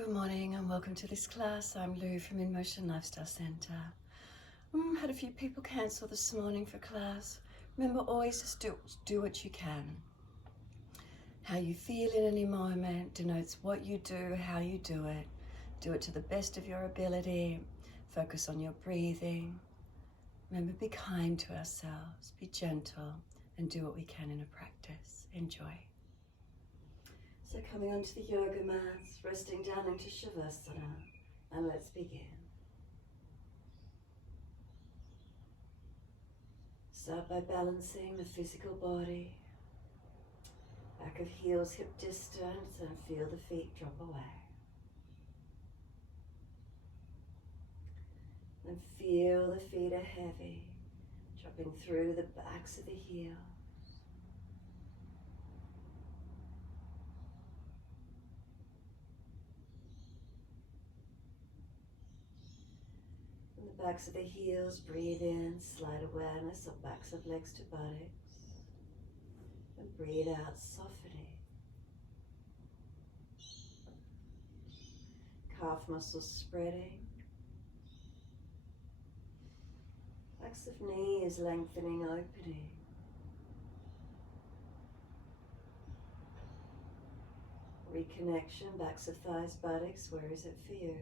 Good morning and welcome to this class. I'm Lou from In Motion Lifestyle Centre. Had a few people cancel this morning for class. Remember, always just do what you can. How you feel in any moment denotes what you do, how you do it. Do it to the best of your ability. Focus on your breathing. Remember, be kind to ourselves, be gentle, and do what we can in a practice. Enjoy. So coming onto the yoga mats, resting down into Savasana, and let's begin. Start by balancing the physical body, back of heels hip distance, and feel the feet drop away. And feel the feet are heavy, dropping through the backs of the heels. From the backs of the heels, breathe in, slight awareness of backs of legs to buttocks. And breathe out, softening. Calf muscles spreading. Backs of knees lengthening, opening. Reconnection, backs of thighs, buttocks, where is it for you?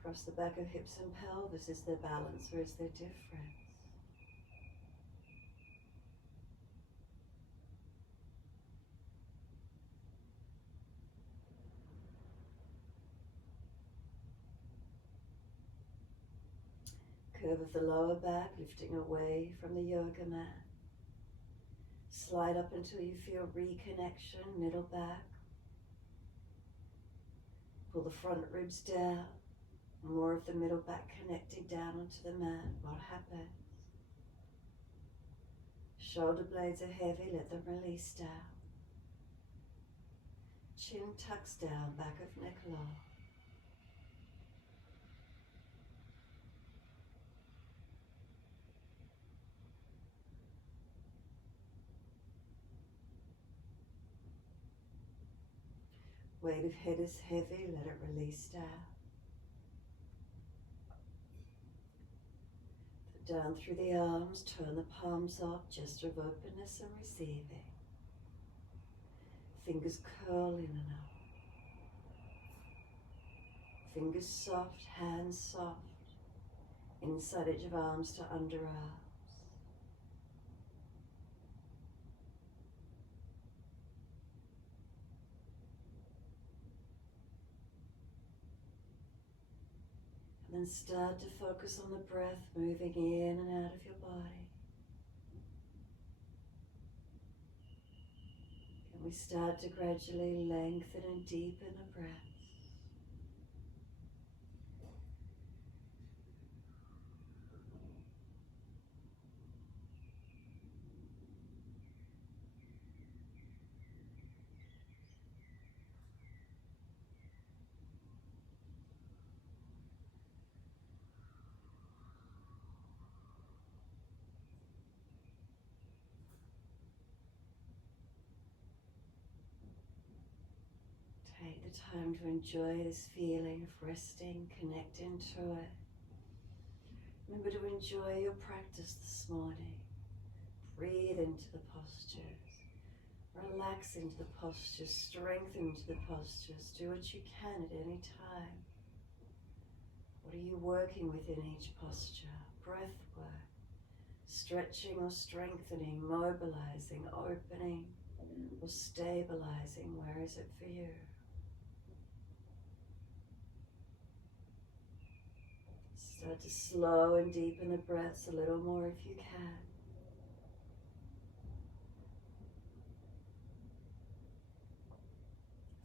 Across the back of hips and pelvis, is there balance or is there difference? Curve of the lower back, lifting away from the yoga mat. Slide up until you feel reconnection, middle back. Pull the front ribs down. More of the middle back connecting down onto the mat. What happens? Shoulder blades are heavy, let them release down. Chin tucks down, back of neck long. Weight of head is heavy, let it release down. Down through the arms, turn the palms up, gesture of openness and receiving. Fingers curl in and up. Fingers soft, hands soft. Inside edge of arms to underarms. And then start to focus on the breath moving in and out of your body. And we start to gradually lengthen and deepen the breath. Take the time to enjoy this feeling of resting, connecting to it. Remember to enjoy your practice this morning. Breathe into the postures. Relax into the postures. Strengthen into the postures. Do what you can at any time. What are you working with in each posture? Breath work. Stretching or strengthening, mobilizing, opening, or stabilizing. Where is it for you? Start to slow and deepen the breaths a little more if you can.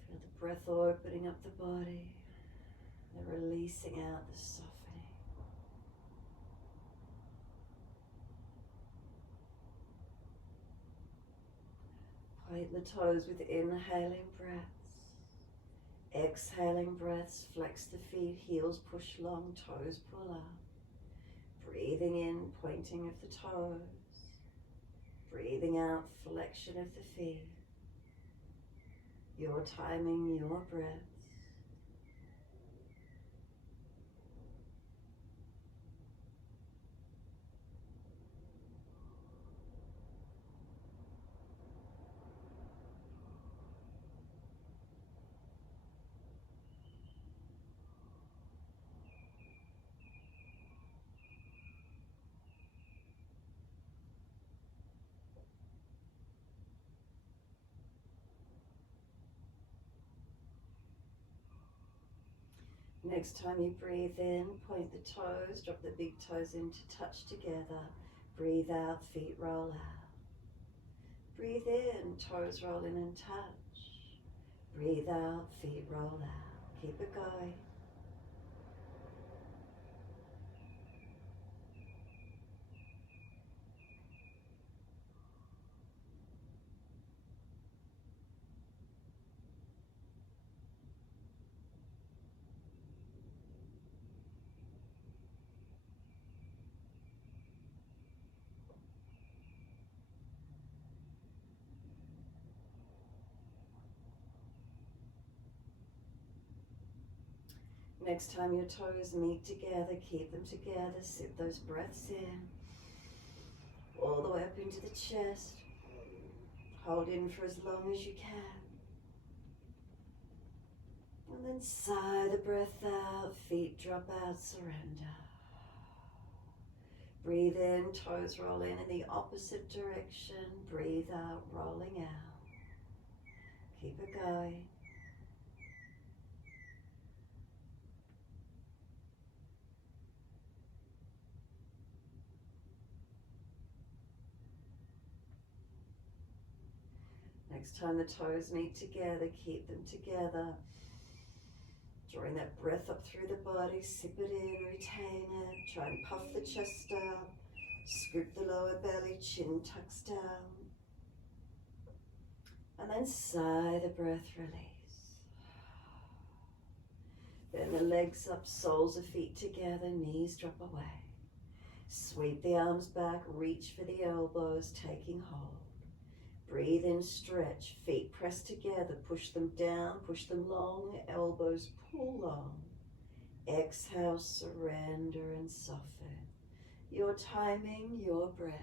Feel the breath opening up the body, and releasing out the softening. Point the toes with inhaling breaths. Exhaling breaths, flex the feet, heels push long, toes pull up. Breathing in, pointing of the toes. Breathing out, flexion of the feet. Your timing, your breaths. Next time you breathe in, point the toes, drop the big toes in to touch together. Breathe out, feet roll out. Breathe in, toes roll in and touch. Breathe out, feet roll out. Keep it going. Next time your toes meet together, keep them together, sit those breaths in, all the way up into the chest. Hold in for as long as you can. And then sigh the breath out, feet drop out, surrender. Breathe in, toes roll in the opposite direction. Breathe out, rolling out. Keep it going. Next time the toes meet together, keep them together. Drawing that breath up through the body, sip it in, retain it. Try and puff the chest out. Scoop the lower belly, chin tucks down. And then sigh the breath, release. Bend the legs up, soles of feet together, knees drop away. Sweep the arms back, reach for the elbows, taking hold. Breathe in, stretch, feet press together, push them down, push them long, elbows pull long. Exhale, surrender and soften. Your timing, your breaths.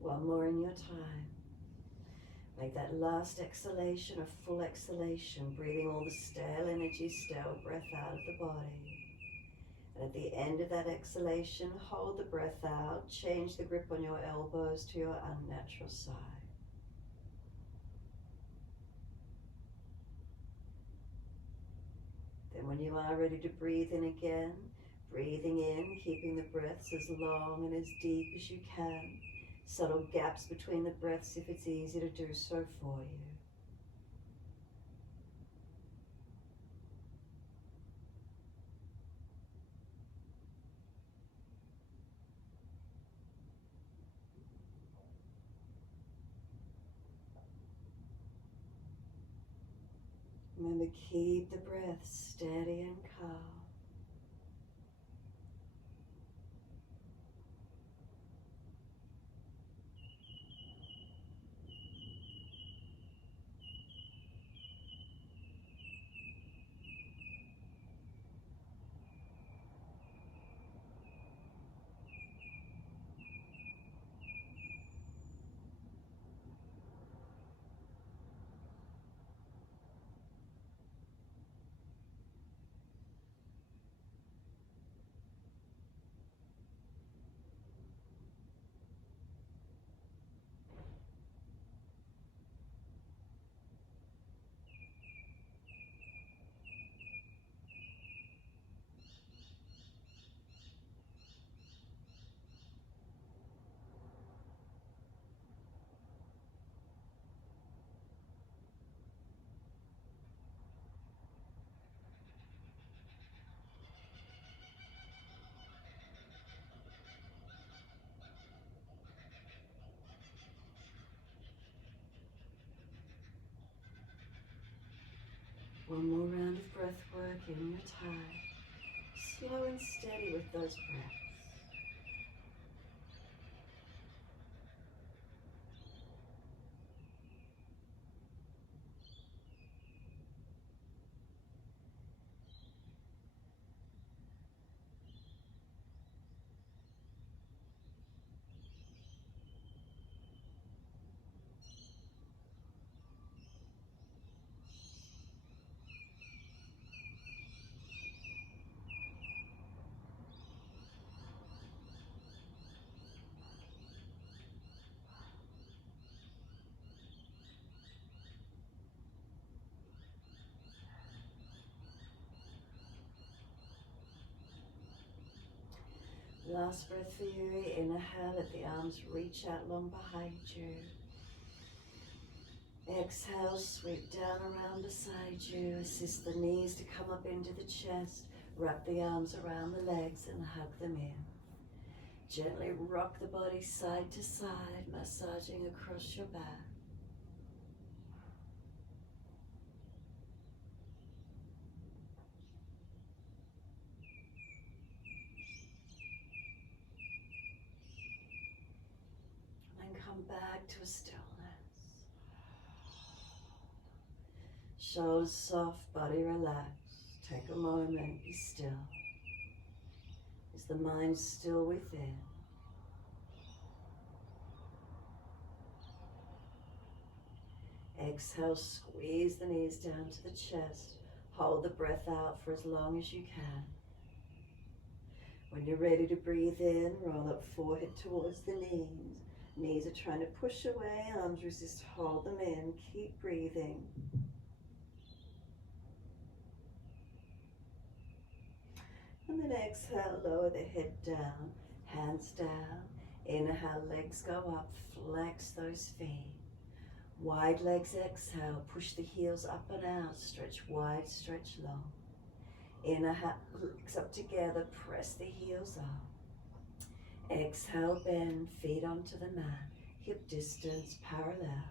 One more in your time. Make that last exhalation a full exhalation, breathing all the stale energy, stale breath out of the body. And at the end of that exhalation, hold the breath out, change the grip on your elbows to your unnatural side. Then when you are ready to breathe in again, breathing in, keeping the breaths as long and as deep as you can. Subtle gaps between the breaths if it's easy to do so for you. Remember, keep the breath steady and calm. One more round of breath work in your time. Slow and steady with those breaths. Last breath for you. Inhale, let the arms reach out long behind you. Exhale, sweep down around beside you. Assist the knees to come up into the chest. Wrap the arms around the legs and hug them in. Gently rock the body side to side, massaging across your back. Come back to a stillness. Shoulders soft, body relaxed. Take a moment, be still. Is the mind still within? Exhale, squeeze the knees down to the chest. Hold the breath out for as long as you can. When you're ready to breathe in, roll up forehead towards the knees. Knees are trying to push away, arms resist, hold them in, keep breathing. And then exhale, lower the head down, hands down. Inhale, legs go up, flex those feet. Wide legs, exhale, push the heels up and out, stretch wide, stretch long. Inhale, legs up together, press the heels up. Exhale, bend, feet onto the mat, hip distance parallel.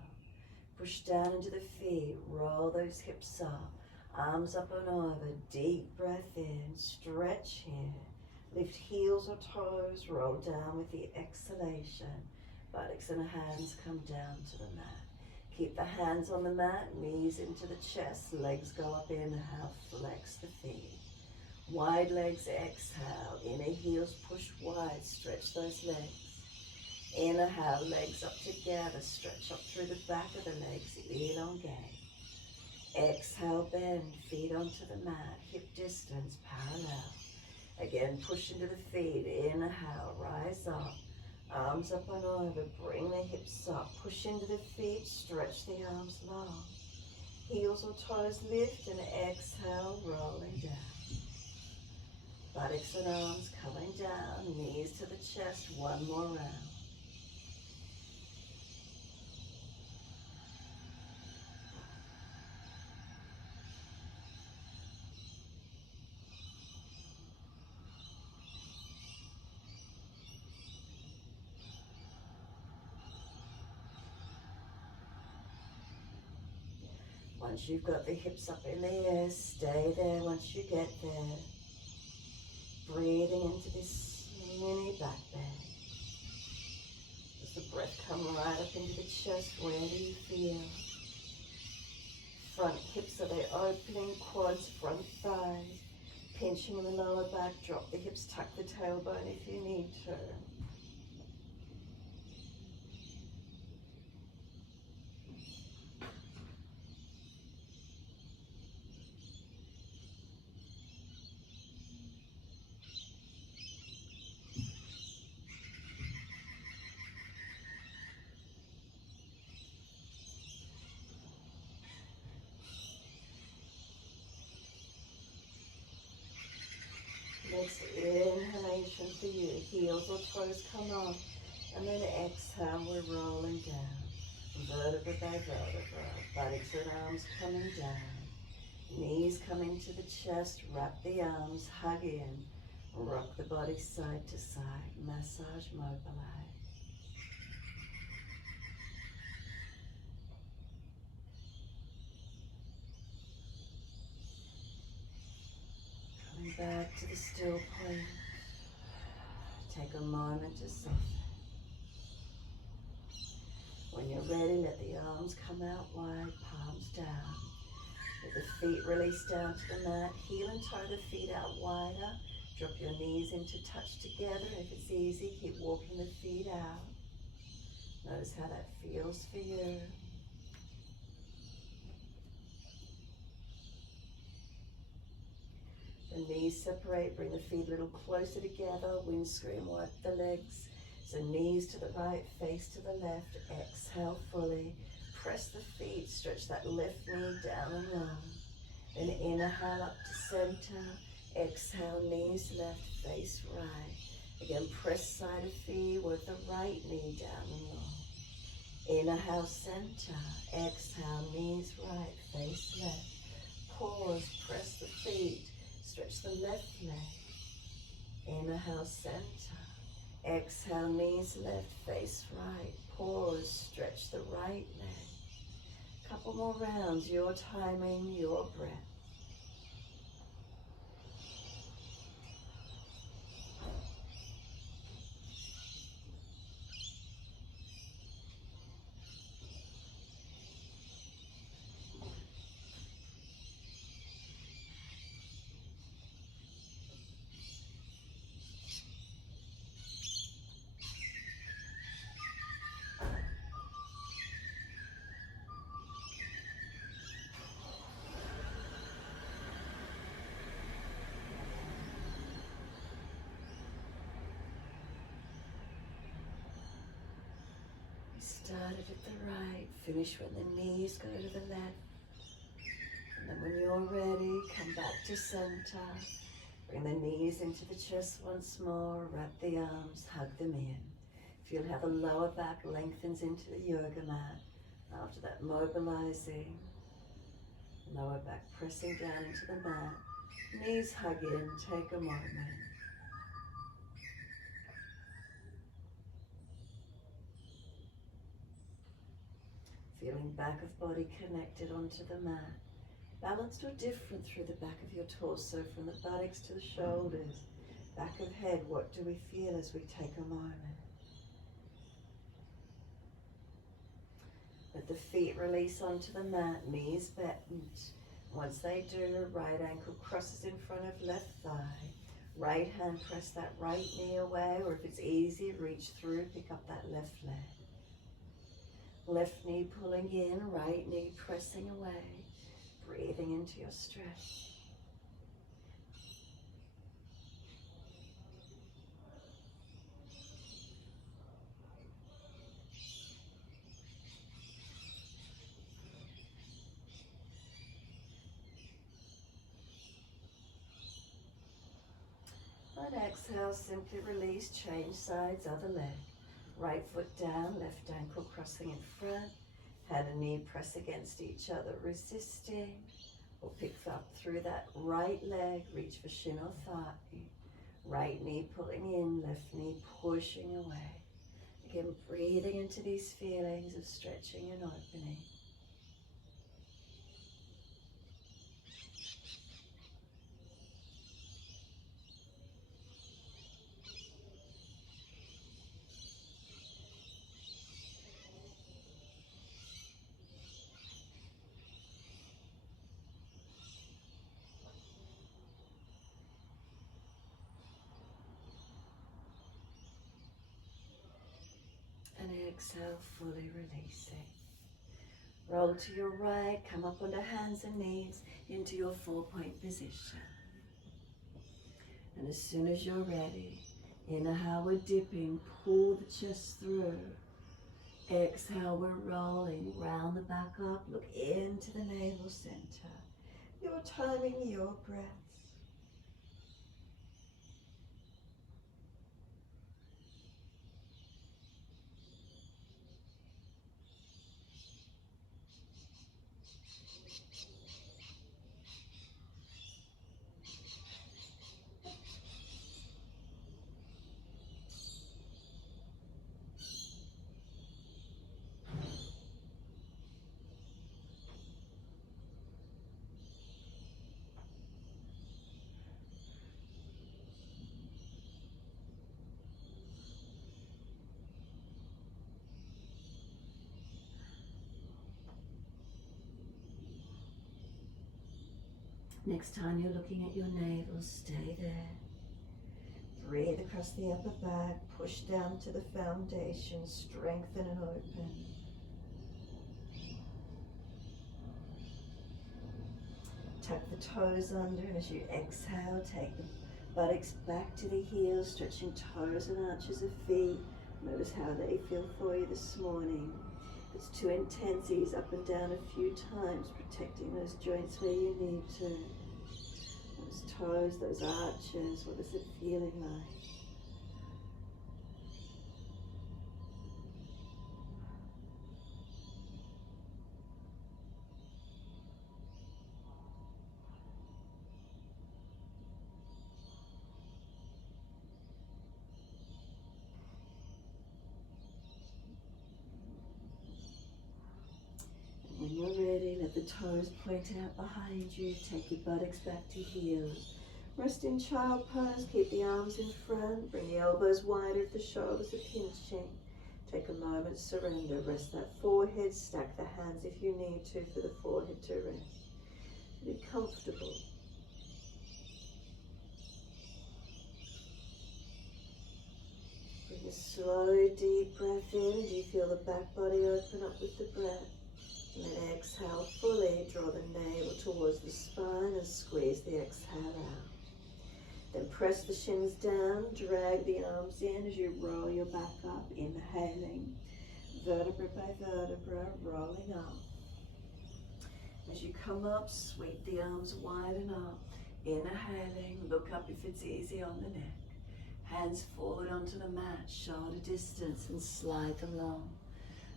Push down into the feet, roll those hips up, arms up and over, deep breath in, stretch here. Lift heels or toes, roll down with the exhalation. Buttocks and hands come down to the mat. Keep the hands on the mat, knees into the chest, legs go up, inhale, flex the feet. Wide legs, exhale, inner heels push wide, stretch those legs. Inhale, legs up together, stretch up through the back of the legs, elongate. Exhale, bend, feet onto the mat, hip distance parallel. Again, push into the feet, inhale, rise up, arms up and over, bring the hips up, push into the feet, stretch the arms long. Heels or toes lift and exhale, rolling down. Buttocks and arms coming down, knees to the chest, one more round. Once you've got the hips up in the air, stay there once you get there. Breathing into this mini back bend. Does the breath come right up into the chest? Where do you feel? Front hips, are they opening? Quads, front thighs. Pinching in the lower back, drop the hips, tuck the tailbone if you need to. Next inhalation for you, heels or toes come up, and then exhale, we're rolling down. Vertebra by vertebra, buttocks and arms coming down. Knees coming to the chest, wrap the arms, hug in, rock the body side to side, massage, mobilize. Come back to the still point. Take a moment to soften. When you're ready, let the arms come out wide, palms down. Let the feet release down to the mat. Heel and toe the feet out wider. Drop your knees in to touch together. If it's easy, keep walking the feet out. Notice how that feels for you. The knees separate, bring the feet a little closer together. Windscreen, wipe the legs. So knees to the right, face to the left. Exhale fully. Press the feet, stretch that left knee down and long. Then inhale up to center. Exhale, knees left, face right. Again, press side of feet, work the right knee down and long. Inhale, center. Exhale, knees right, face left. Pause, press the feet, stretch the left leg. Inhale, center. Exhale, knees left, face right. Pause, stretch the right leg. Couple more rounds, your timing, your breath. Started at the right, finish when the knees go to the left. And then when you're ready, come back to center. Bring the knees into the chest once more, wrap the arms, hug them in. Feel how the lower back lengthens into the yoga mat. After that, mobilizing. Lower back pressing down into the mat. Knees hug in, take a moment. Feeling back of body connected onto the mat. Balanced or different through the back of your torso, from the buttocks to the shoulders. Back of head, what do we feel as we take a moment? Let the feet release onto the mat, knees bent. Once they do, right ankle crosses in front of left thigh. Right hand, press that right knee away, or if it's easy, reach through, pick up that left leg. Left knee pulling in, right knee pressing away. Breathing into your stretch. On exhale, simply release, change sides, other leg. Right foot down, left ankle crossing in front. Hand and knee press against each other, resisting. Or pick up through that right leg, reach for shin or thigh. Right knee pulling in, left knee pushing away. Again, breathing into these feelings of stretching and opening. And exhale, fully releasing. Roll to your right, come up onto hands and knees into your 4-point position. And as soon as you're ready, inhale, we're dipping, pull the chest through. Exhale, we're rolling, round the back up, look into the navel center. Your timing, your breath. Next time you're looking at your navel, stay there. Breathe across the upper back, push down to the foundation, strengthen and open. Tuck the toes under, and as you exhale, take the buttocks back to the heels, stretching toes and arches of feet. Notice how they feel for you this morning. If it's too intense, ease up and down a few times, protecting those joints where you need to. Those toes, those arches, what is it feeling like? When you're ready, let the toes point out behind you. Take your buttocks back to heels. Rest in child pose. Keep the arms in front. Bring the elbows wider if the shoulders are pinching. Take a moment to surrender. Rest that forehead. Stack the hands if you need to for the forehead to rest. Be comfortable. Bring a slow, deep breath in. Do you feel the back body open up with the breath? And then exhale fully, draw the navel towards the spine and squeeze the exhale out. Then press the shins down, drag the arms in as you roll your back up, inhaling, vertebra by vertebra, rolling up. As you come up, sweep the arms widen up, inhaling, look up if it's easy on the neck. Hands forward onto the mat, shoulder distance, and slide them long.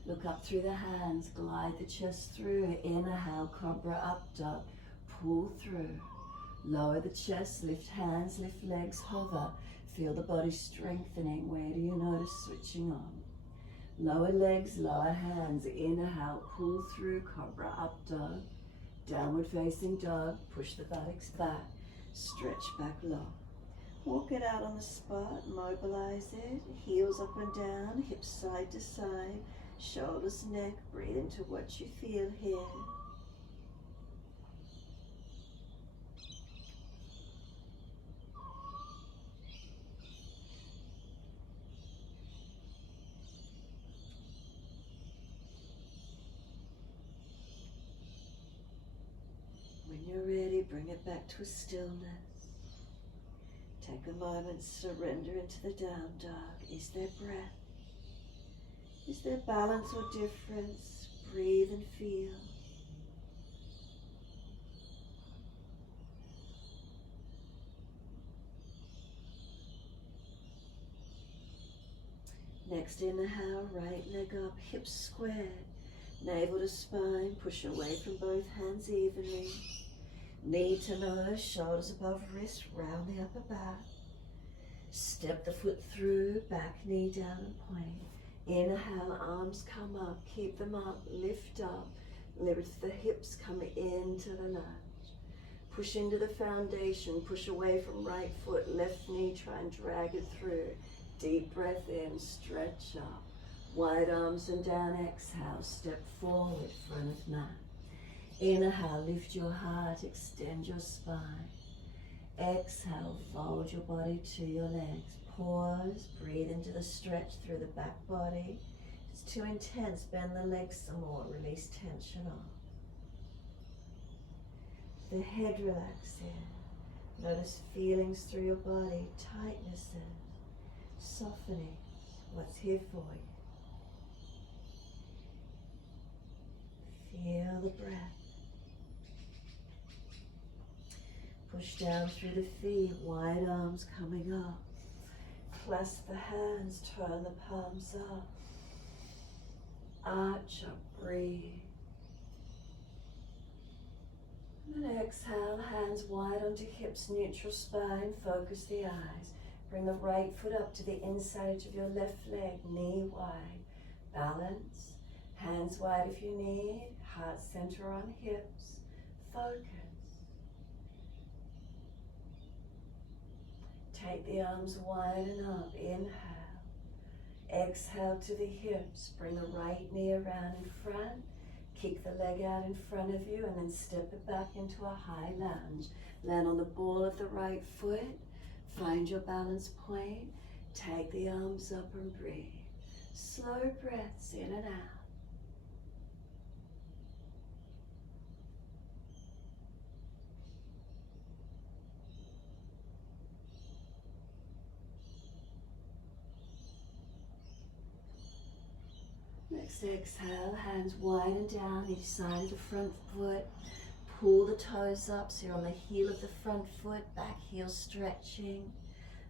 Look up through the hands, glide the chest through, inhale, cobra up dog, pull through. Lower the chest, lift hands, lift legs, hover. Feel the body strengthening. Where do you notice switching on? Lower legs, lower hands, inhale, pull through, cobra up dog. Downward facing dog, push the buttocks back, stretch back low. Walk it out on the spot, mobilize it, heels up and down, hips side to side. Shoulders, neck, breathe into what you feel here. When you're ready, bring it back to a stillness. Take a moment, surrender into the down dog. Is there breath? Is there balance or difference? Breathe and feel. Next inhale, right leg up, hips squared, navel to spine, push away from both hands evenly. Knee to nose, shoulders above wrist, round the upper back. Step the foot through, back knee down and point. Inhale, arms come up, keep them up, lift up, lift the hips, come into the lunge. Push into the foundation, push away from right foot, left knee, try and drag it through. Deep breath in, stretch up. Wide arms and down, exhale, step forward, front of mat. Inhale, lift your heart, extend your spine. Exhale, fold your body to your legs. Pause, breathe into the stretch through the back body. If it's too intense, bend the legs some more, release tension off. The head relaxing. Notice feelings through your body, tightnesses, softening. What's here for you? Feel the breath. Push down through the feet, wide arms coming up. Clasp the hands, turn the palms up. Arch up, breathe. And then exhale, hands wide onto hips, neutral spine, focus the eyes. Bring the right foot up to the inside edge of your left leg, knee wide. Balance, hands wide if you need, heart center on hips. Focus. Take the arms wide and up, inhale. Exhale to the hips, bring the right knee around in front. Kick the leg out in front of you and then step it back into a high lunge. Land on the ball of the right foot. Find your balance point. Take the arms up and breathe. Slow breaths in and out. Next exhale, hands widen down each side of the front foot. Pull the toes up so you're on the heel of the front foot, back heel stretching.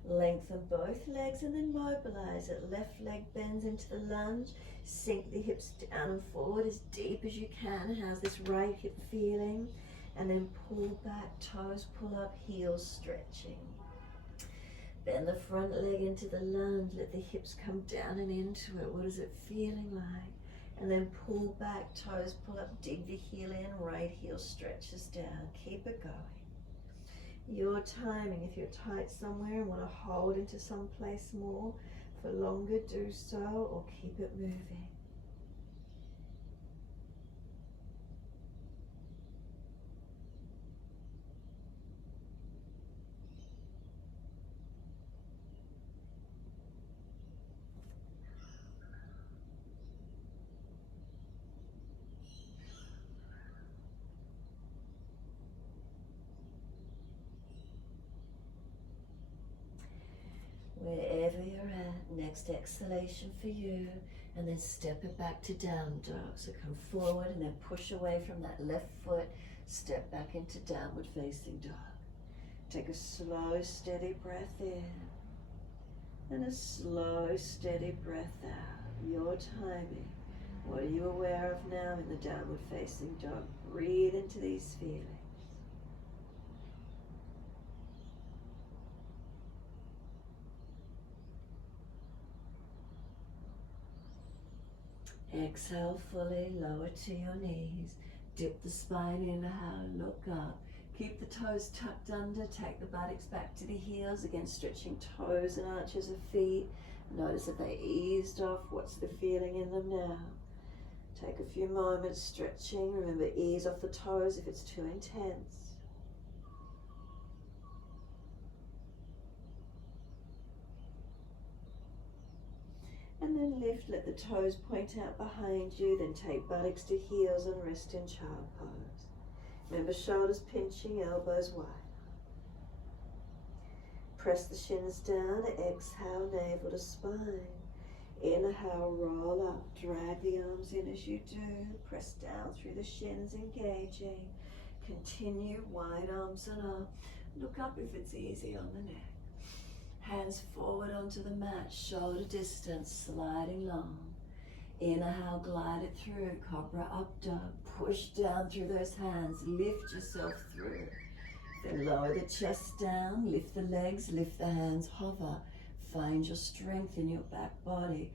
Lengthen both legs and then mobilize it. Left leg bends into the lunge. Sink the hips down and forward as deep as you can. How's this right hip feeling? And then pull back, toes pull up, heels stretching. Bend the front leg into the lunge. Let the hips come down and into it. What is it feeling like? And then pull back, toes pull up, dig the heel in, right heel stretches down. Keep it going. Your timing. If you're tight somewhere and want to hold into some place more for longer, do so, or keep it moving. Wherever you're at, next exhalation for you, and then step it back to down dog. So come forward and then push away from that left foot, step back into downward facing dog. Take a slow, steady breath in, and a slow, steady breath out. Your timing. What are you aware of now in the downward facing dog? Breathe into these feelings. Exhale fully, lower to your knees. Dip the spine, inhale, look up. Keep the toes tucked under, take the buttocks back to the heels. Again, stretching toes and arches of feet. Notice if they eased off, what's the feeling in them now? Take a few moments stretching. Remember, ease off the toes if it's too intense. And then lift, let the toes point out behind you, then take buttocks to heels and rest in child pose. Remember, shoulders pinching, elbows wide. Press the shins down, exhale, navel to spine. Inhale, roll up, drag the arms in as you do. Press down through the shins, engaging. Continue, wide arms and up. Look up if it's easy on the neck. Hands forward onto the mat, shoulder distance, sliding long. Inhale, glide it through, cobra up dog. Push down through those hands, lift yourself through. Then lower the chest down, lift the legs, lift the hands, hover. Find your strength in your back body.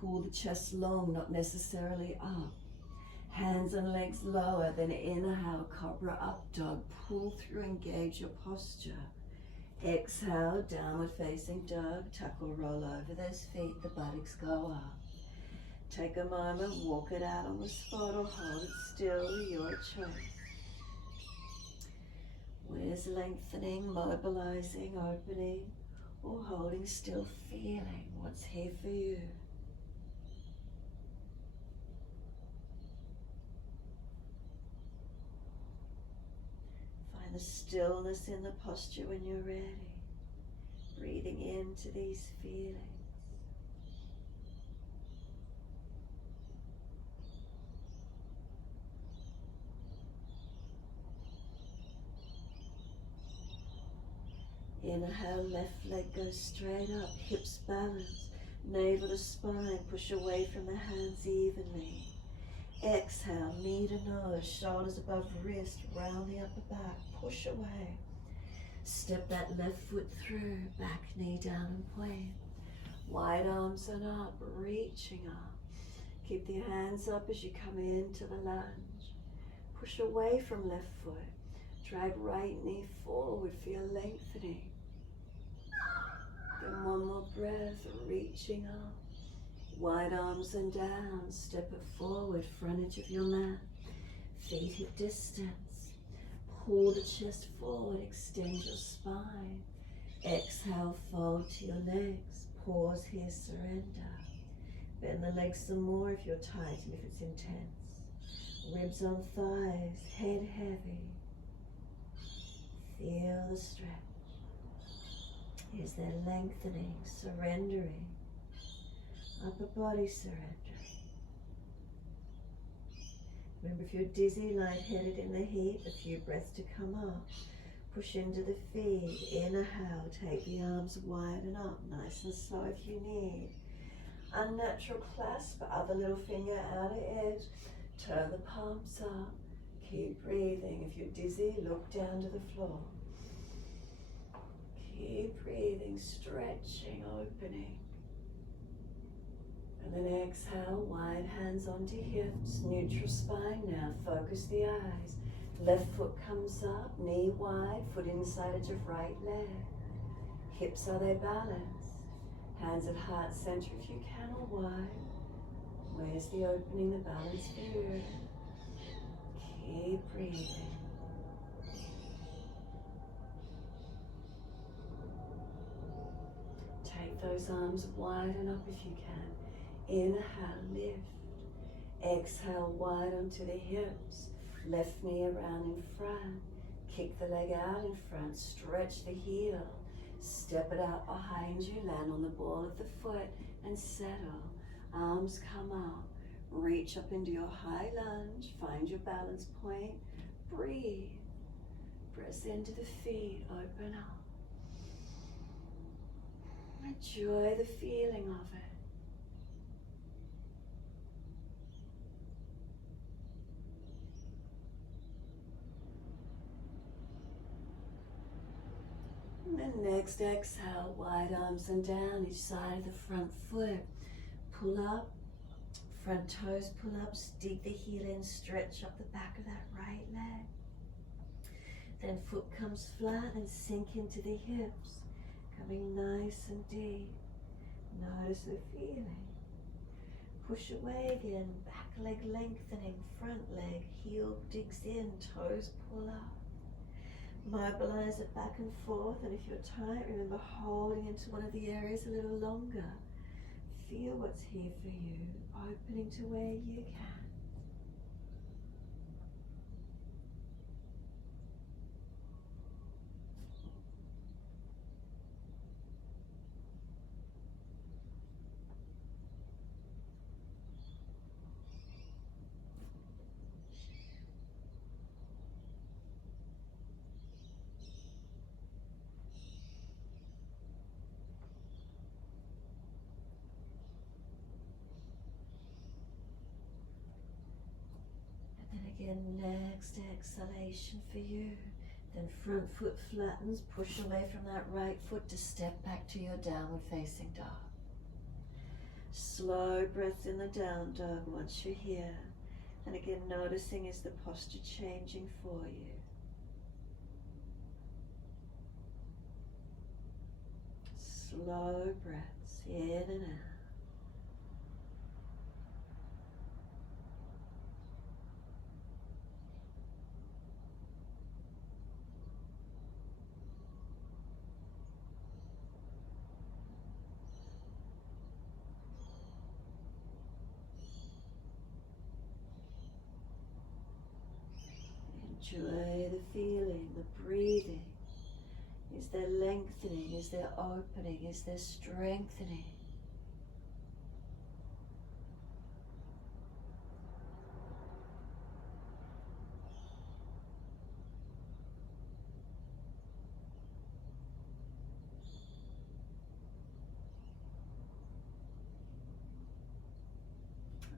Pull the chest long, not necessarily up. Hands and legs lower, then inhale, cobra up dog. Pull through, engage your posture. Exhale, downward facing dog. Tuck or roll over those feet, the buttocks go up. Take a moment, walk it out on the spot or hold it still, your choice. Where's lengthening, mobilizing, opening, or holding still, feeling what's here for you? Find the stillness in the posture when you're ready. Breathing into these feelings. Inhale, left leg goes straight up, hips balance, navel to spine, push away from the hands evenly. Exhale, knee to nose, shoulders above wrist, round the upper back, push away. Step that left foot through, back knee down and point. Wide arms and up, reaching up. Keep the hands up as you come into the lunge. Push away from left foot. Drag right knee forward, feel lengthening. Then one more breath, reaching up. Wide arms and down, step it forward, front edge of your mat. Feet hip distance. Pull the chest forward, extend your spine. Exhale, fold to your legs. Pause here, surrender. Bend the legs some more if you're tight and if it's intense. Ribs on thighs, head heavy. Feel the stretch. Is there lengthening, surrendering? Upper body surrendering. Remember, if you're dizzy, lightheaded in the heat, a few breaths to come up. Push into the feet, inhale, take the arms wide and up, nice and slow if you need. Unnatural clasp, other little finger outer edge, turn the palms up, keep breathing. If you're dizzy, look down to the floor. Keep breathing, stretching, opening. And then exhale, wide hands onto hips, neutral spine now, focus the eyes. Left foot comes up, knee wide, foot inside edge of right leg. Hips, are they balanced? Hands at heart center if you can, or wide. Where's the opening, the balance for you? Keep breathing. Take those arms wide and up if you can. Inhale, lift. Exhale, wide onto the hips. Left knee around in front. Kick the leg out in front. Stretch the heel. Step it out behind you. Land on the ball of the foot and settle. Arms come up. Reach up into your high lunge. Find your balance point. Breathe. Press into the feet. Open up. Enjoy the feeling of it. And then next exhale, wide arms and down each side of the front foot. Pull up, front toes pull up, dig the heel in, stretch up the back of that right leg. Then foot comes flat and sink into the hips, coming nice and deep. Notice the feeling. Push away again, back leg lengthening, front leg, heel digs in, toes pull up. Mobilize it back and forth, and if you're tight, remember holding into one of the areas a little longer. Feel what's here for you, opening to where you can. Again, next exhalation for you. Then front foot flattens, push away from that right foot to step back to your downward facing dog. Slow breaths in the down dog once you're here. And again, noticing is the posture changing for you. Slow breaths in and out. Enjoy the feeling, the breathing. Is there lengthening? Is there opening? Is there strengthening?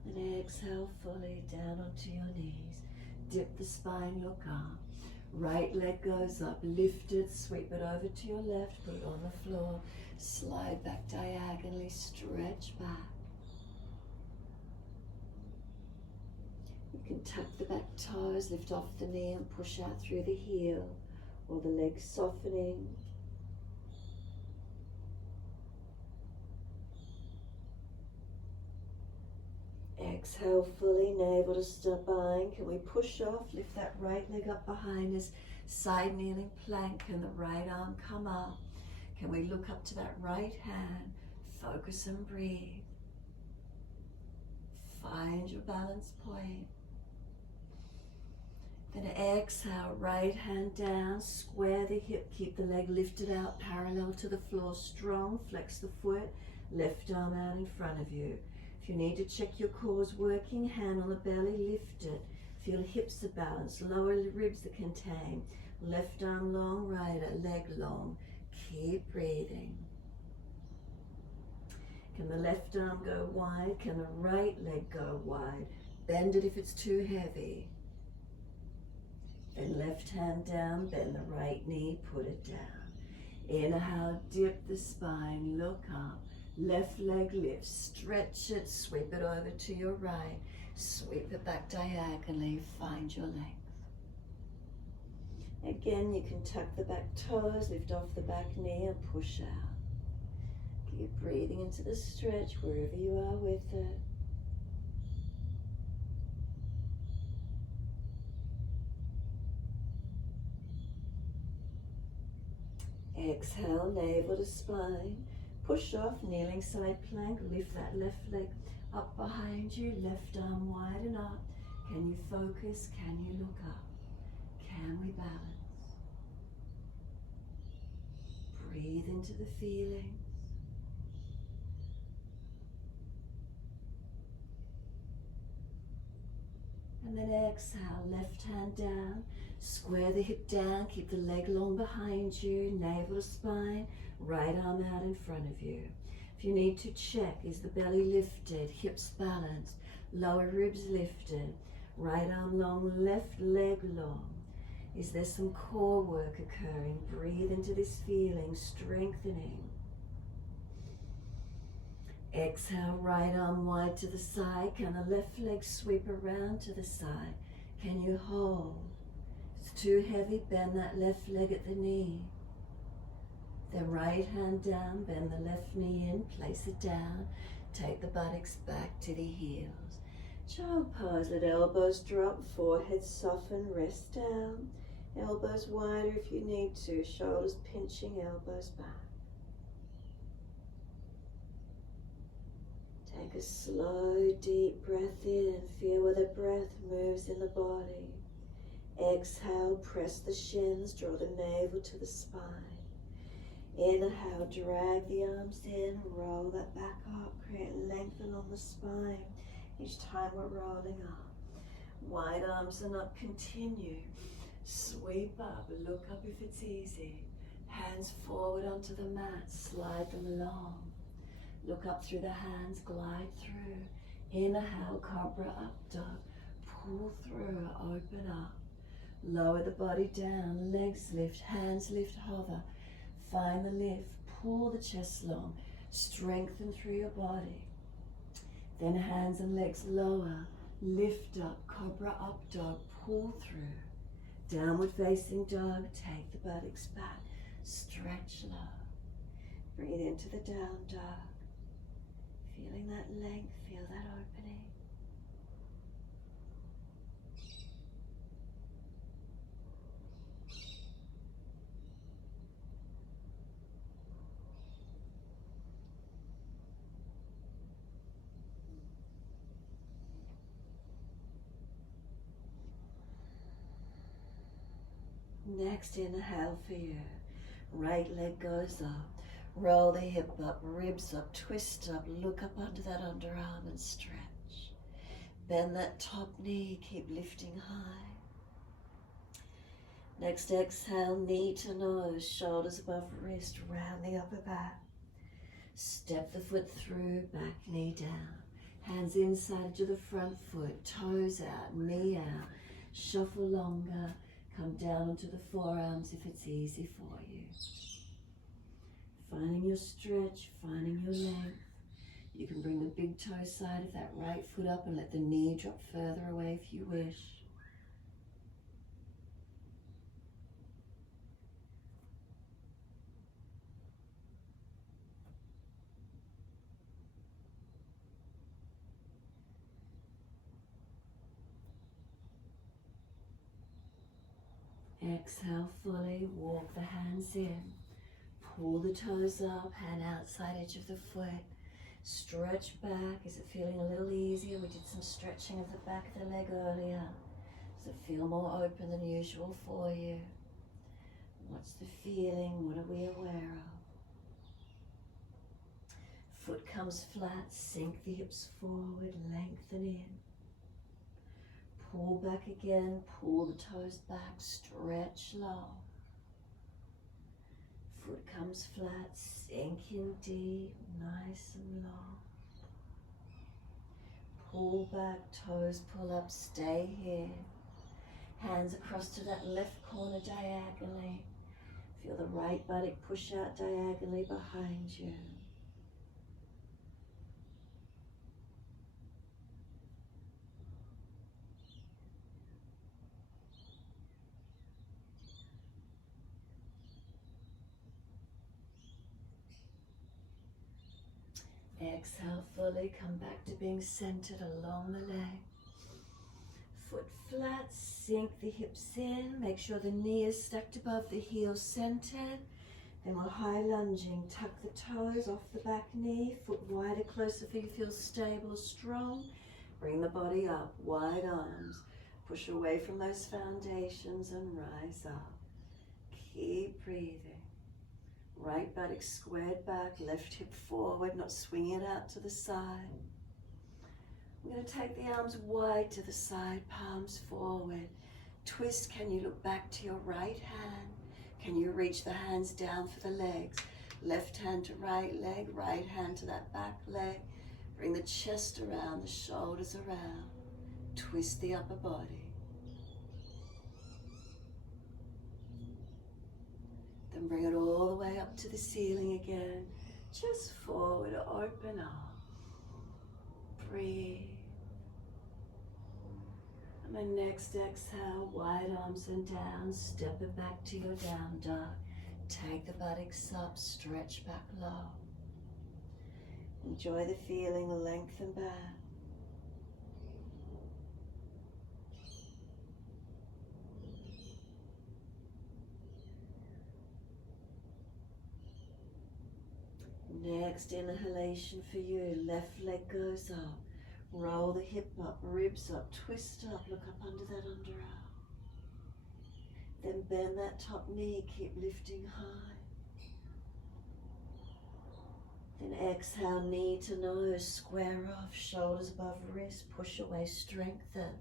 And exhale fully down onto your knees. Dip the spine, look up. Right leg goes up, lift it, sweep it over to your left, put it on the floor, slide back diagonally, stretch back. You can tuck the back toes, lift off the knee and push out through the heel, or the leg softening. Exhale fully, navel to spine. Can we push off, lift that right leg up behind us, side kneeling plank, and the right arm come up. Can we look up to that right hand, focus and breathe. Find your balance point. Then exhale, right hand down, square the hip, keep the leg lifted out parallel to the floor, strong, flex the foot, left arm out in front of you. If you need to check your core's working, hand on the belly, lift it. Feel hips are balanced, lower ribs are contained. Left arm long, right leg long. Keep breathing. Can the left arm go wide? Can the right leg go wide? Bend it if it's too heavy. Then left hand down, bend the right knee, put it down. Inhale, dip the spine, look up. Left leg lifts, stretch it, sweep it over to your right. Sweep it back diagonally, find your length. Again, you can tuck the back toes, lift off the back knee and push out. Keep breathing into the stretch wherever you are with it. Exhale, navel to spine. Push off, kneeling side plank. Lift that left leg up behind you. Left arm widen up. Can you focus? Can you look up? Can we balance? Breathe into the feelings. And then exhale, left hand down. Square the hip down, keep the leg long behind you, navel to spine, right arm out in front of you. If you need to check, is the belly lifted, hips balanced, lower ribs lifted, right arm long, left leg long. Is there some core work occurring? Breathe into this feeling, strengthening. Exhale, right arm wide to the side. Can the left leg sweep around to the side? Can you hold? If it's too heavy, bend that left leg at the knee. Then right hand down, bend the left knee in, place it down. Take the buttocks back to the heels. Child pose, let elbows drop, forehead soften, rest down. Elbows wider if you need to, shoulders pinching, elbows back. Take a slow, deep breath in and feel where the breath moves in the body. Exhale, press the shins, draw the navel to the spine. Inhale, drag the arms in, roll that back up, create length along the spine. Each time we're rolling up. Wide arms and up, continue. Sweep up, look up if it's easy. Hands forward onto the mat, slide them along. Look up through the hands, glide through. Inhale, cobra up dog. Pull through, open up. Lower the body down, legs lift, hands lift, hover. Find the lift, pull the chest long. Strengthen through your body. Then hands and legs lower, lift up, cobra up dog, pull through. Downward facing dog, take the buttocks back, stretch low. Breathe into the down dog. Feeling that length, feel that opening. Next inhale for you. Right leg goes up. Roll the hip up, ribs up, twist up, look up under that underarm and stretch. Bend that top knee, keep lifting high. Next exhale, knee to nose, shoulders above wrist, round the upper back. Step the foot through, back knee down. Hands inside to the front foot, toes out, knee out. Shuffle longer, come down onto the forearms if it's easy for you. Finding your stretch, finding your length. You can bring the big toe side of that right foot up and let the knee drop further away if you wish. Exhale fully, walk the hands in. Pull the toes up, hand outside edge of the foot. Stretch back. Is it feeling a little easier? We did some stretching of the back of the leg earlier. Does it feel more open than usual for you? What's the feeling? What are we aware of? Foot comes flat, sink the hips forward, lengthen in. Pull back again, pull the toes back, stretch low. Foot comes flat, sink in deep, nice and long. Pull back, toes pull up, stay here. Hands across to that left corner diagonally. Feel the right buttock push out diagonally behind you. Exhale fully, come back to being centered along the leg. Foot flat, sink the hips in, make sure the knee is stacked above the heel, centered. Then we're high lunging, tuck the toes off the back knee, foot wider, closer for you, feel stable, strong. Bring the body up, wide arms. Push away from those foundations and rise up. Keep breathing. Right buttock squared back, left hip forward, not swinging it out to the side. We're going to take the arms wide to the side, palms forward. Twist, can you look back to your right hand? Can you reach the hands down for the legs? Left hand to right leg, right hand to that back leg. Bring the chest around, the shoulders around. Twist the upper body. Then bring it all the way up to the ceiling again. Just forward, open up. Breathe. And then next exhale, wide arms and down. Step it back to your down dog. Take the buttocks up, stretch back low. Enjoy the feeling, lengthen back. Next inhalation for you, left leg goes up. Roll the hip up, ribs up, twist up, look up under that underarm. Then bend that top knee, keep lifting high. Then exhale, knee to nose, square off, shoulders above wrist, push away, strengthen.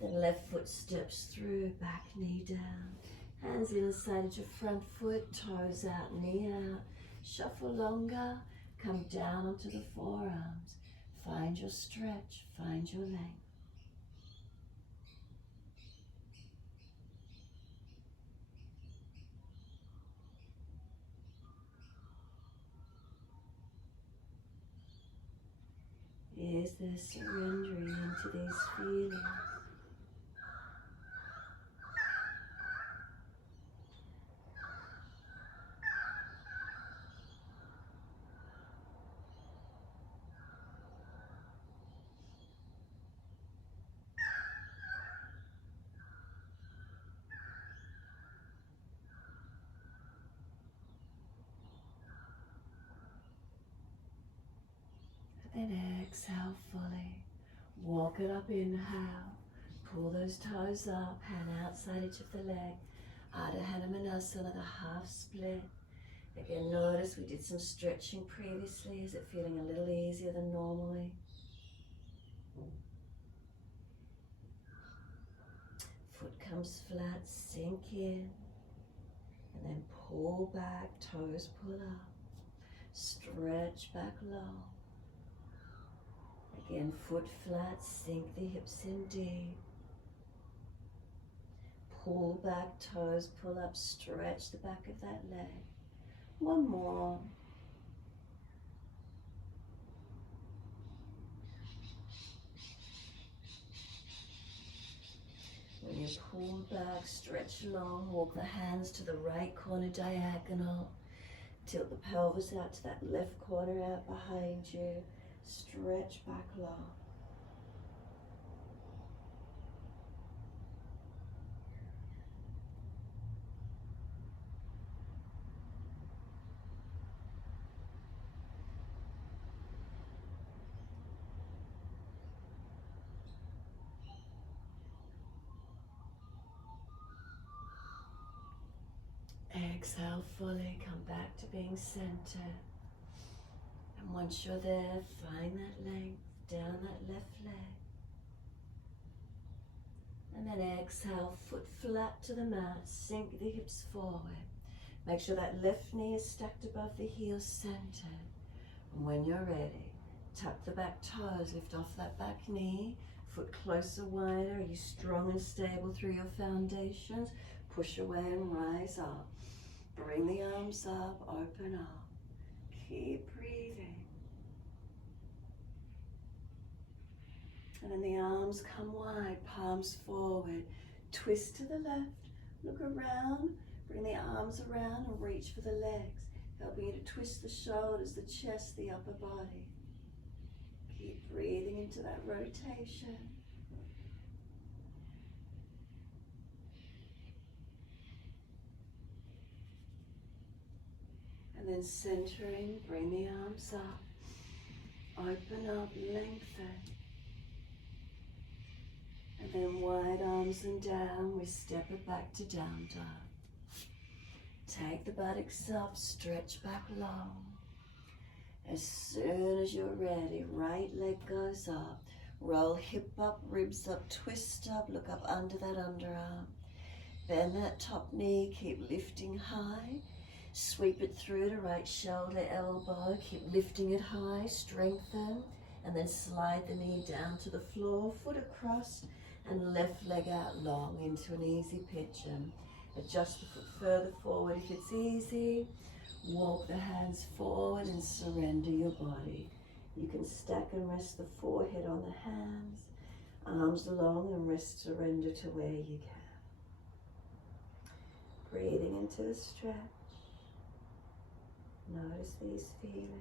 Then left foot steps through, back knee down. Hands inside of your front foot, toes out, knee out. Shuffle longer, come down onto the forearms. Find your stretch, find your length. Is there surrendering into these feelings? Then exhale fully. Walk it up, inhale. Pull those toes up, hand outside edge of the leg. Ardha Hanumanasana, the half split. Again, notice we did some stretching previously. Is it feeling a little easier than normally? Foot comes flat, sink in. And then pull back, toes pull up. Stretch back low. Again, foot flat, sink the hips in deep. Pull back, toes pull up, stretch the back of that leg. One more. When you pull back, stretch long, walk the hands to the right corner diagonal. Tilt the pelvis out to that left corner out behind you. Stretch back low. Exhale fully, come back to being centered. And once you're there, find that length down that left leg. And then exhale, foot flat to the mat, sink the hips forward. Make sure that left knee is stacked above the heel, centered. And when you're ready, tuck the back toes, lift off that back knee, foot closer, wider. Are you strong and stable through your foundations? Push away and rise up. Bring the arms up, open up. Keep breathing. And then the arms come wide, palms forward. Twist to the left, look around, bring the arms around and reach for the legs, helping you to twist the shoulders, the chest, the upper body. Keep breathing into that rotation. And then centering, bring the arms up, open up, lengthen. And then wide arms and down, we step it back to down dog. Take the buttocks up, stretch back long. As soon as you're ready, right leg goes up. Roll hip up, ribs up, twist up, look up under that underarm. Bend that top knee, keep lifting high. Sweep it through to right shoulder, elbow, keep lifting it high, strengthen. And then slide the knee down to the floor, foot across, and left leg out long into an easy pitch. And adjust the foot further forward if it's easy. Walk the hands forward and surrender your body. You can stack and rest the forehead on the hands, arms along, and rest, surrender to where you can. Breathing into the stretch. Notice these feelings.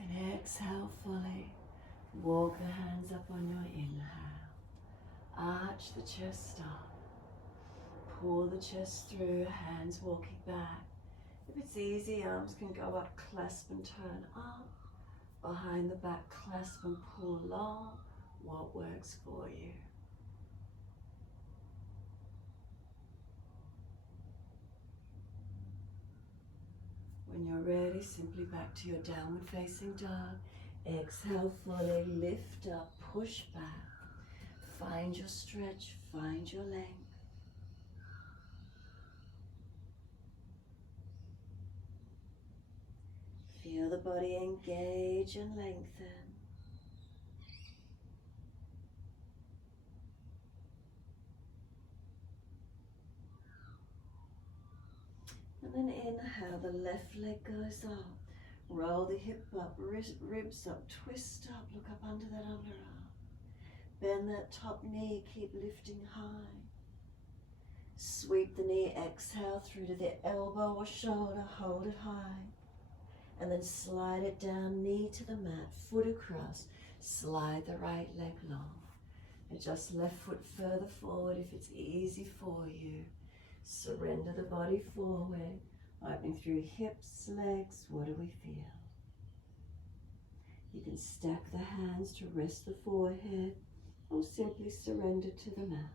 And exhale fully. Walk the hands up on your inhale. Arch the chest up. Pull the chest through, hands walking back. If it's easy, arms can go up, clasp and turn up. Behind the back, clasp and pull long. What works for you? When you're ready, simply back to your downward facing dog. Exhale fully, lift up, push back. Find your stretch, find your length. Feel the body engage and lengthen. And then inhale, the left leg goes up. Roll the hip up, ribs up, twist up, look up under that underarm. Bend that top knee, keep lifting high. Sweep the knee, exhale through to the elbow or shoulder, hold it high. And then slide it down, knee to the mat, foot across. Slide the right leg long. Adjust left foot further forward if it's easy for you. Surrender the body forward, opening through hips, legs. What do we feel? You can stack the hands to rest the forehead or simply surrender to the mat.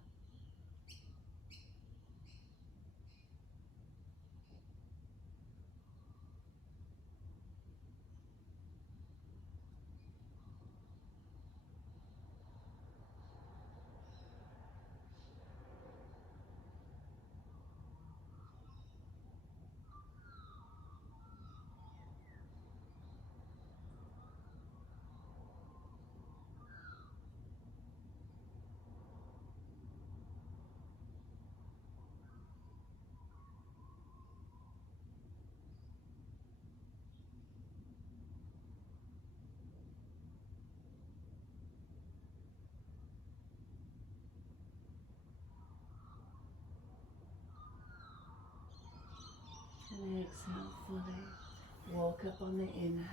And exhale fully. Walk up on the inhale.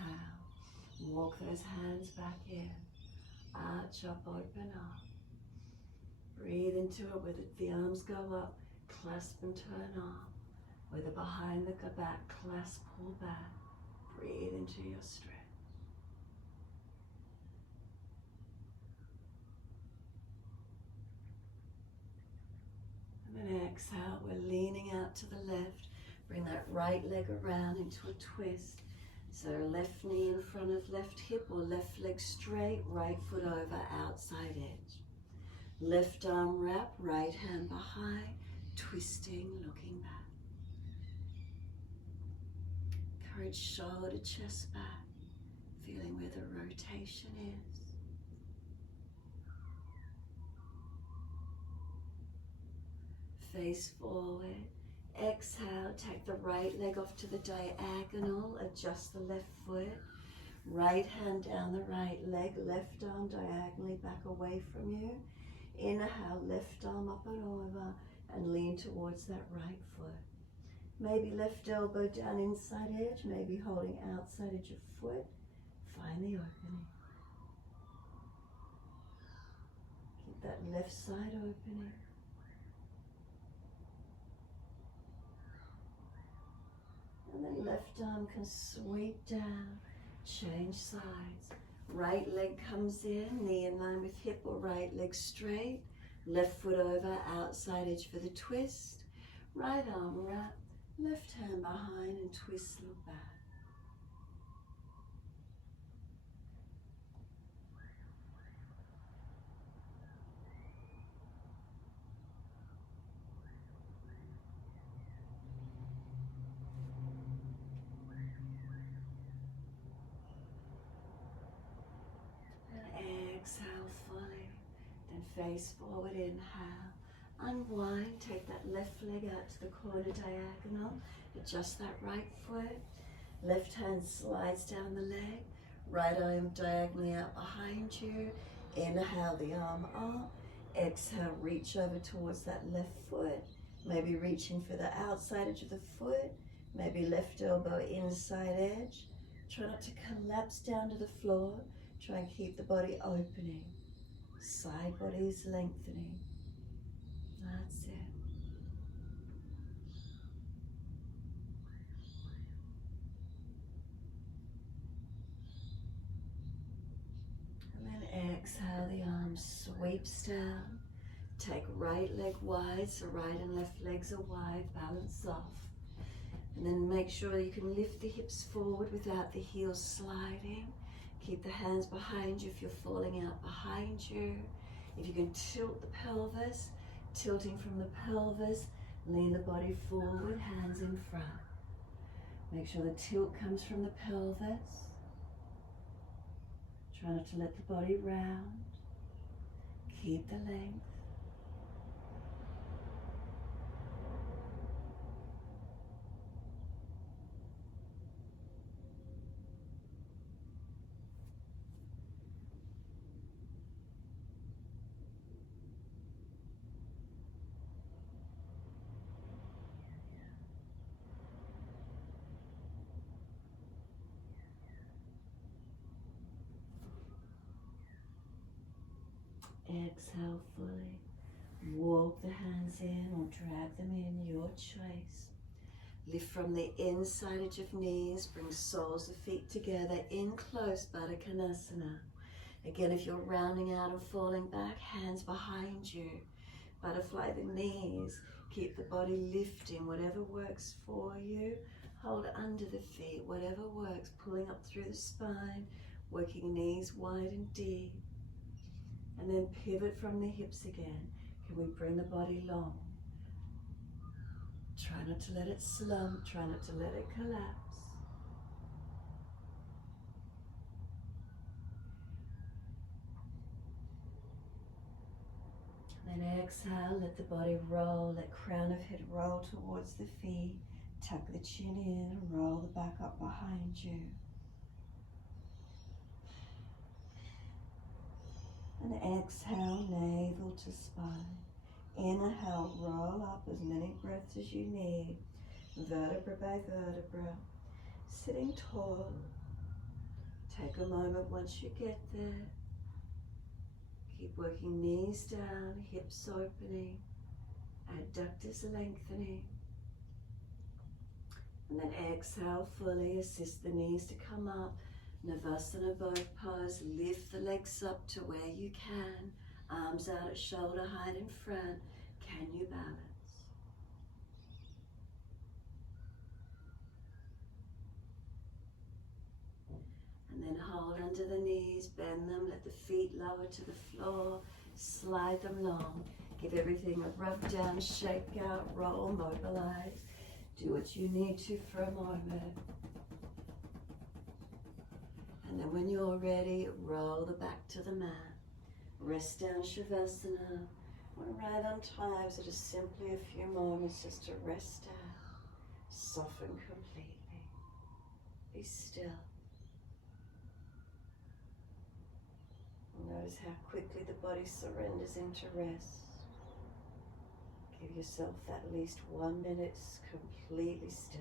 Walk those hands back in. Arch up, open up. Breathe into it, whether the arms go up, clasp and turn up. Whether behind the back, clasp, pull back. Breathe into your stretch. And then exhale, we're leaning out to the left. Bring that right leg around into a twist. So left knee in front of left hip or left leg straight, right foot over, outside edge. Left arm wrap, right hand behind, twisting, looking back. Encourage shoulder, chest back, feeling where the rotation is. Face forward. Exhale, take the right leg off to the diagonal, adjust the left foot. Right hand down the right leg, left arm diagonally back away from you. Inhale, left arm up and over and lean towards that right foot. Maybe left elbow down inside edge, maybe holding outside edge of foot. Find the opening. Keep that left side opening. And then left arm can sweep down, change sides. Right leg comes in, knee in line with hip or right leg straight. Left foot over, outside edge for the twist. Right arm wrap, left hand behind and twist, look back. Exhale fully, then face forward, inhale, unwind, take that left leg out to the corner diagonal, adjust that right foot, left hand slides down the leg, right arm diagonally out behind you, inhale the arm up, exhale, reach over towards that left foot, maybe reaching for the outside edge of the foot, maybe left elbow inside edge, try not to collapse down to the floor. Try and keep the body opening. Side body is lengthening. That's it. And then exhale, the arm sweeps down. Take right leg wide, so right and left legs are wide, balance off. And then make sure you can lift the hips forward without the heels sliding. Keep the hands behind you if you're falling out behind you. If you can tilt the pelvis, tilting from the pelvis, lean the body forward, hands in front. Make sure the tilt comes from the pelvis. Try not to let the body round. Keep the length. Exhale fully. Walk the hands in or drag them in, your choice. Lift from the inside edge of knees, bring soles of feet together in close Baddha Konasana. Again, if you're rounding out and falling back, hands behind you. Butterfly the knees, keep the body lifting, whatever works for you. Hold under the feet, whatever works, pulling up through the spine, working knees wide and deep. And then pivot from the hips again. Can we bring the body long? Try not to let it slump, try not to let it collapse. Then exhale, let the body roll, let crown of head roll towards the feet. Tuck the chin in, roll the back up behind you. And exhale, navel to spine. Inhale, roll up as many breaths as you need. vertebra by vertebra, sitting tall. Take a moment once you get there. Keep working knees down, hips opening, adductors lengthening. And then exhale fully, assist the knees to come up. Navasana boat pose, lift the legs up to where you can. Arms out at shoulder height in front. Can you balance? And then hold under the knees, bend them, let the feet lower to the floor, slide them long. Give everything a rub down, shake out, roll, mobilize. Do what you need to for a moment. And then when you're ready, roll the back to the mat. Rest down, Savasana. One right on time, so just simply a few moments just to rest down. Soften completely. Be still. Notice how quickly the body surrenders into rest. Give yourself at least 1 minute completely still.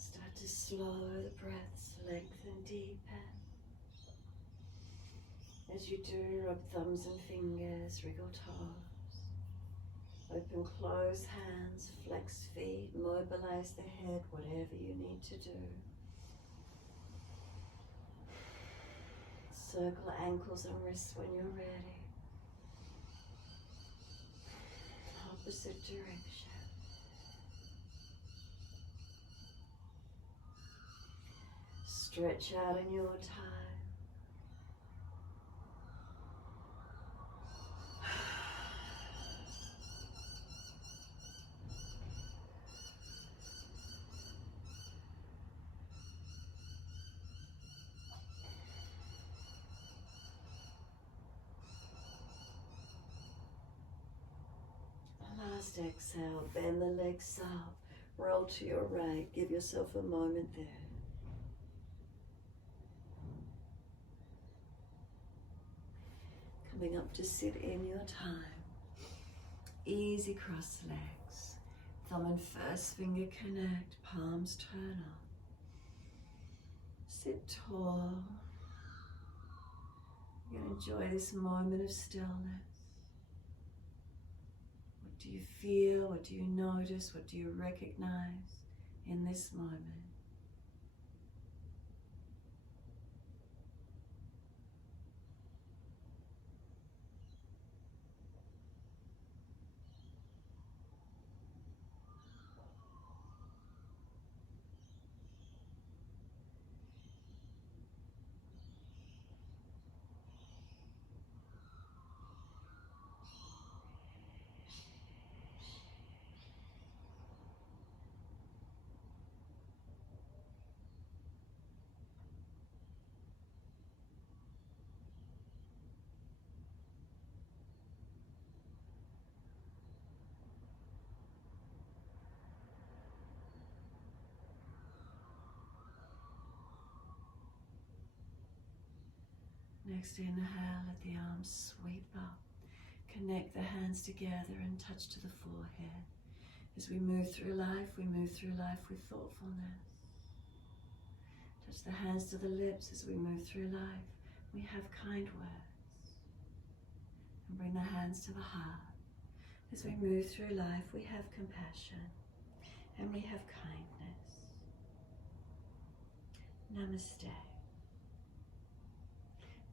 Start to slow the breaths, lengthen, deepen. As you do, rub thumbs and fingers, wriggle toes. Open, close hands, flex feet, mobilize the head, whatever you need to do. Circle ankles and wrists when you're ready. Opposite direction. Stretch out in your time. Last exhale, bend the legs up, roll to your right, give yourself a moment there. Coming up to sit in your time. Easy cross legs, thumb and first finger connect, palms turn up. Sit tall. You're going to enjoy this moment of stillness. What do you feel? What do you notice? What do you recognize in this moment? Next inhale, let the arms sweep up. Connect the hands together and touch to the forehead. As we move through life with thoughtfulness. Touch the hands to the lips as we move through life. We have kind words. And bring the hands to the heart. As we move through life, we have compassion and we have kindness. Namaste.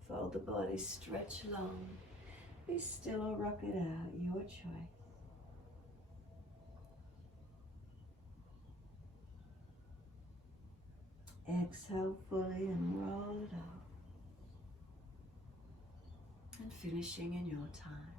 Fold the body, stretch long. Be still or rock it out, your choice. Exhale fully and roll it up. And finishing in your time.